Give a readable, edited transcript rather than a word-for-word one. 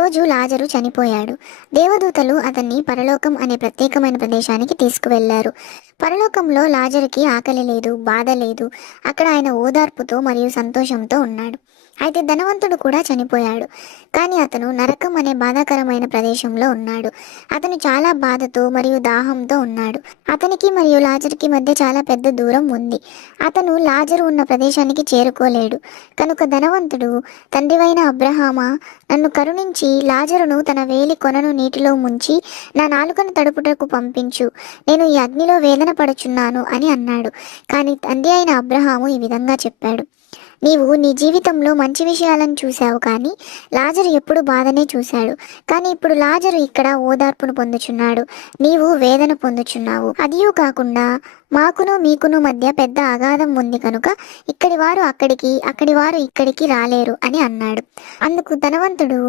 ఒకరోజు లాజరు చనిపోయాడు. దేవదూతలు అతన్ని పరలోకం అనే ప్రత్యేకమైన ప్రదేశానికి తీసుకువెళ్లారు. పరలోకంలో లాజరుకి ఆకలి లేదు, బాధ లేదు. అక్కడ ఆయన ఓదార్పుతో మరియు సంతోషంతో ఉన్నాడు. అయితే ధనవంతుడు కూడా చనిపోయాడు. కానీ అతను నరకం అనే బాధాకరమైన ప్రదేశంలో ఉన్నాడు. అతను చాలా బాధతో మరియు దాహంతో ఉన్నాడు. అతనికి మరియు లాజరుకి మధ్య చాలా పెద్ద దూరం ఉంది. అతను లాజరు ఉన్న ప్రదేశానికి చేరుకోలేడు. కనుక ధనవంతుడు, తండ్రివైన అబ్రహామా, నన్ను కరుణించి లాజరును తన వేలి కొనను నీటిలో ముంచి నా నాలుకను తడుపుటకు పంపించు, నేను ఈ అగ్నిలో వేదన పడుచున్నాను అని అన్నాడు. కానీ తండ్రి అయిన అబ్రహాము ఈ విధంగా చెప్పాడు, నీవు నీ జీవితంలో మంచి విషయాలను చూశావు, కానీ లాజరు ఎప్పుడు బాధనే చూశాడు. కానీ ఇప్పుడు లాజరు ఇక్కడ ఓదార్పును పొందుచున్నాడు, నీవు వేదన పొందుచున్నావు. అదియూ కాకుండా మాకును మీకును మధ్య పెద్ద అగాధం ఉంది కనుక ఇక్కడి వారు అక్కడికి, అక్కడి వారు ఇక్కడికి రాలేరు అని అన్నాడు. అందుకు ధనవంతుడు,